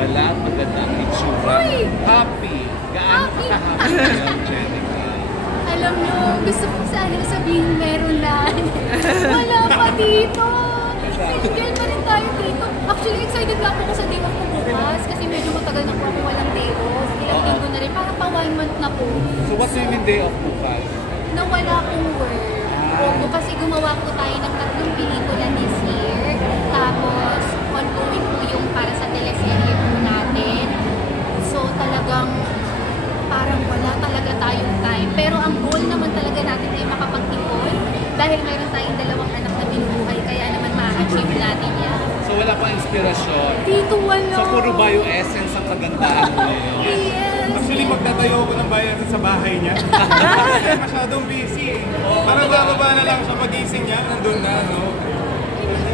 balat, maganda ang itsura. Happy. Gaano ka-happy ngayon, Jenica? Alam nyo, gusto ko sana sabihin meron na. Wala pa dito. Single pa rin tayo dito. Actually, excited nga po ako sa day off ko bukas kasi medyo matagal na po ako walang day off. Ilang linggo na rin. Parang pa 1 month na po. So what do you mean day off bukas? Na wala akong work. Opo, kasi gumawa po tayo ng 3 pelikula this year. Tapos, ongoing po yung para sa teleserye po natin. So, talagang parang wala talaga tayong time. Pero ang goal naman talaga natin ay makapag-ipon dahil mayroon tayong 2 anak na binubuhay, kaya naman ma-achieve natin yan. So wala pang inspirasyon? Dito wala. So puro bio-essence ang kagandahan mo ngayon? Yes. Actually, magtatayo ako ng bayan sa bahay niya. Kasi masyadong busy eh. Parang bababa na lang siya pagising niya, nandun na, no?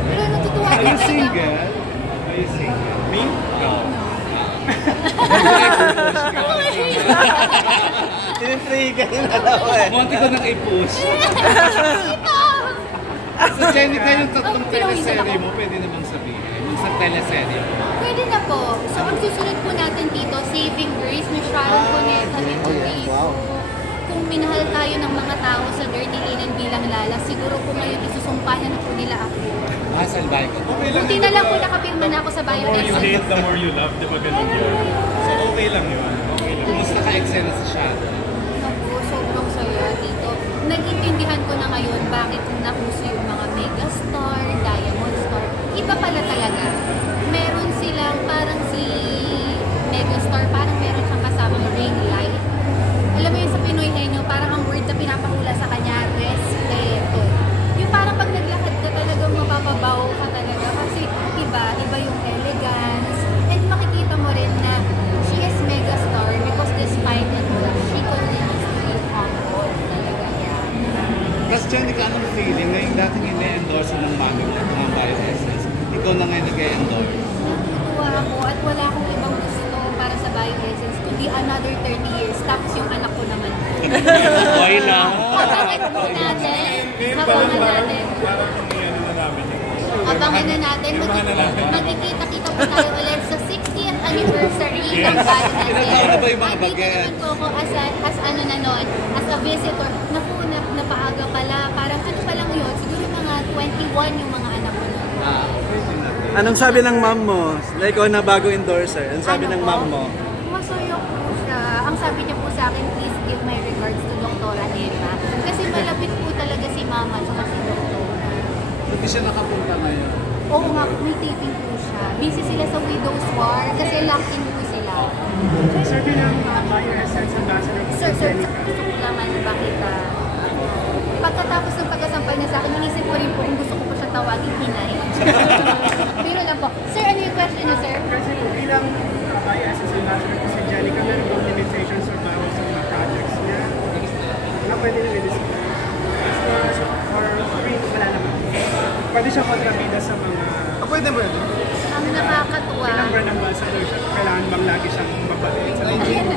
Pero natutuwa Are you talaga single? ako. Are you single? Me? No. Tinitrigger na daw eh. Munti ko nang i-push. So Jenica, yung 3 teleserye mo, pwede namang sabihin. Yung sa teleserye mo. Pwede na po. So, ang susunod po natin dito, Saving Grace ni Sharon Cuneta dito. Wow. Kung minahal tayo ng mga tao sa Dirty Linen bilang Lala, siguro po ngayon isusumpahan na po nila ako. Salbay ko. Okay lang. Buti na lang po nakapirma na ako sa The more you bioethics. hate, the more you love, di ba ganun yun? So okay lang yun. Okay lang. Kumusta ka-excel sa siya? Ako, sobrang saya dito. Nag-intindihan ko na ngayon bakit nauso yung mga megastar, diamond star. Iba pala talaga. Meron silang parang si megastar, parang meron siyang kasamang ring light. Alam mo yun sa Pinoy henyo, parang ang word na pinapahula sa kanya, respeto. Yung parang pag naglakad ka talagang mapapabaw ka talaga kasi iba yung elegance. And makikita mo rin na she is megastar because despite it all, she continues to be humble talaga yan. Kasi Jenica, anong feeling na yung dating ine-endorse ng mami mo ng mga bio-essence, ikaw na ngayon nag-e-endorse? Natutuwa ako at wala akong ibang gusto para sa bioessence kundi another 30 years tapos yung anak ko naman. Okay lang. Abangan po natin. Ngayon pa lang Abangan parang natin. ano na namin. Abangan na natin. Magkikita-kita po tayo ulit sa 60th anniversary ng bioessence. Ilan taon na ba yung mga Andito bagay? naman po ako as ano na nun, as a visitor. Naku, napaaga pala. Parang ano pa lang yun. Siguro mga 21 yung mga anak ko nun. Anong sabi ng mom mo? Like, na bago endorser. Anong sabi ng po? mom mo? Masaya po siya. Ang sabi niya po sa akin, please give my regards to Dr. Emma. Kasi malapit po talaga si Mama at si Dr. Hindi siya nakapunta ngayon. Oo nga, may taping po siya. Busy sila sa Widow's War kasi locked in po sila. Sir, bilang bioessence ambassador po Sir, gusto ko naman bakit pagkatapos ng pagkasampal niya sa akin, inisip ko rin po kung gusto ko po siya tawagin Hinay. Pero lang po. Sir, ano yung question niyo, sir? Kasi po bilang bioessence ambassador po si Jenica, meron po limitations or bawal sa mga projects niya. Wala pwede na i-discuss. Or free, wala naman. Pwede siya kontrabida sa mga... Pwede. Ang nakakatuwa. Ilang brand ambassador siya, kailangan bang lagi siyang mabalik sa mga...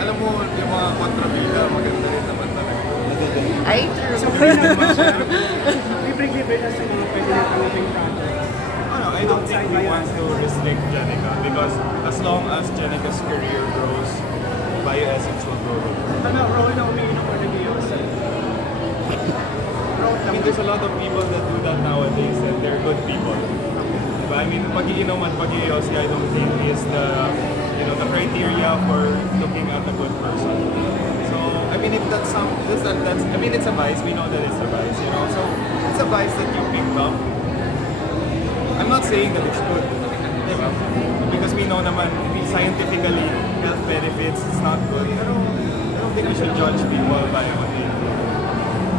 Alam mo, yung mga kontrabida, maganda rin naman talaga. Ay, true. So, free naman siya. Libre-libre na sa mga pwede na tanggaping projects. I don't think we want to restrict Jenica because as long as Jenica's career grows, bioessence will grow. Ano, role na umiinom or nag-ios? I mean, there's a lot of people that do that nowadays and they're good people. Diba? I mean, pag-iinom at pag-iossi, I don't think is the, the criteria for looking at a good person. So, I mean, if that's I mean, it's a vice. We know that it's a vice, So, it's a vice that you picked up. I'm not saying that it's good, diba? Because we know naman, scientifically, health benefits, it's not good. Pero, I don't think we should judge people by what they do.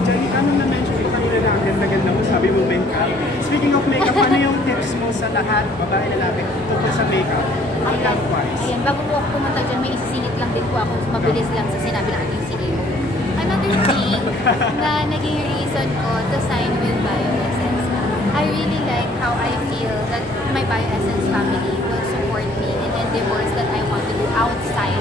Jenica, anong na-mention yung kanina na ganda-ganda mo, sabi mo makeup. Speaking of makeup, ano yung tips mo sa lahat, babae, lalaki, tungkol sa makeup? Ang health-wise. Ayan, bago po ako pumunta dyan, may isisingit lang din po ako. Mabilis lang sa sinabi ng ating CEO. Another thing na naging reason ko to sign with Bioessence, I really like how I feel that my Bioessence family will support me in endeavors that I want to do outside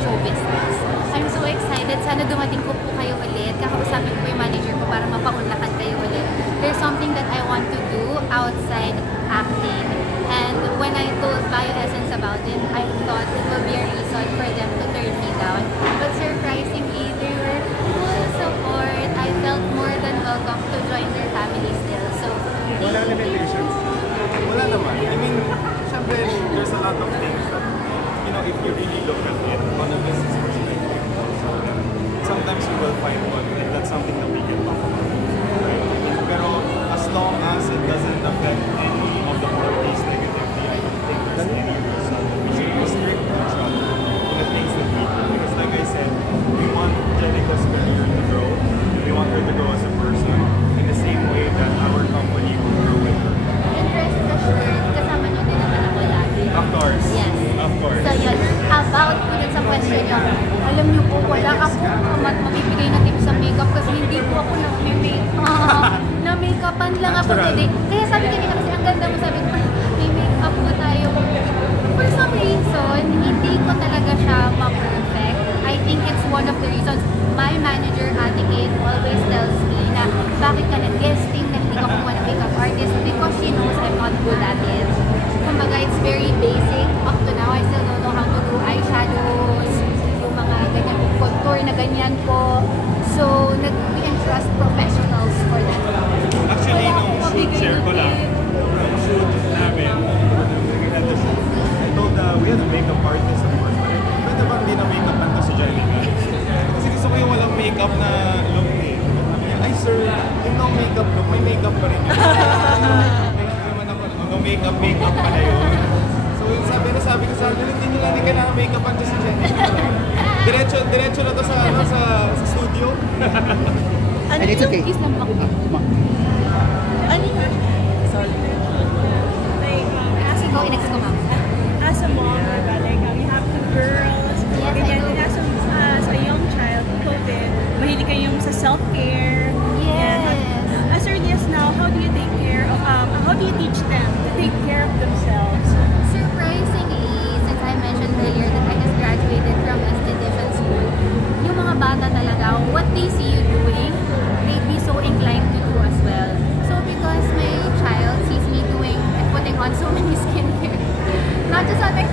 show business. I'm so excited. Sana dumating ko po kayo ulit. Kakausapin ko yung manager ko para mapaunlakan kayo ulit. There's something that I want to do outside acting. And when when I told BioEssence about it, I thought it would be a reason for them to turn me down. But surprisingly, they were full support. I felt more than welcome to join their family still. So, Walang limitations. Wala naman. I mean, syempre, there's a lot of things that, you know, if you really look at it on a business perspective, sometimes you will find one, and that's something that we can talk about. Right? Pero as long as it doesn't affect any of the parties negatively, I don't think there's any reason we should restrict each other to the things that we do. Because like I said, we want Jelica's career to grow. We want her to grow as a person in the same way that our company will grow with her. and rest assured, kasama niyo din naman ako lagi. Of course. Yes. Of course. So yun, about po dun sa question nyo, alam nyo po, wala akong mabibigay na tip sa makeup kasi hindi po ako na-makeupan lang ako today. Kaya sabi kanina kasi ang ganda mo, sabi ko, may makeup po tayo. For some reason, hindi ko talaga siya ma-perfect. I think it's one of the reasons my manager, Ate Kate, always tells me na bakit ka nag-guesting na hindi ka kumuha ng makeup artist because she knows I'm not good at it. Kumbaga, it's very basic. Up to now, I still don't know how to do eyeshadows, yung mga ganyan contour na ganyan po. So, we entrust professionals for that. Actually, nung shoot, share ko lang, nung shoot namin, we had the shoot, I told we had a makeup artist of course, pwede bang di na makeup to si Jelica? Kasi gusto ko yung walang makeup na look eh. Sabi niya, ay sir, yung no makeup look, may makeup pa rin yun. Naman ako, no makeup pala yun. So yung sabi ko sa akin, hindi nyo lang kailangan makeup to si Jelica. Diretso na to sa studio. Ano it's okay. kiss ng ako? Ano yun? Sorry. Like, Kasi go, inex ko ma'am. as a mom, diba, like, you have two girls, Yes, I ganyan, do. as a young child, COVID, mahilig kayong sa self-care. Yes. As early as now, how do you take care of, how do you teach them to take care of themselves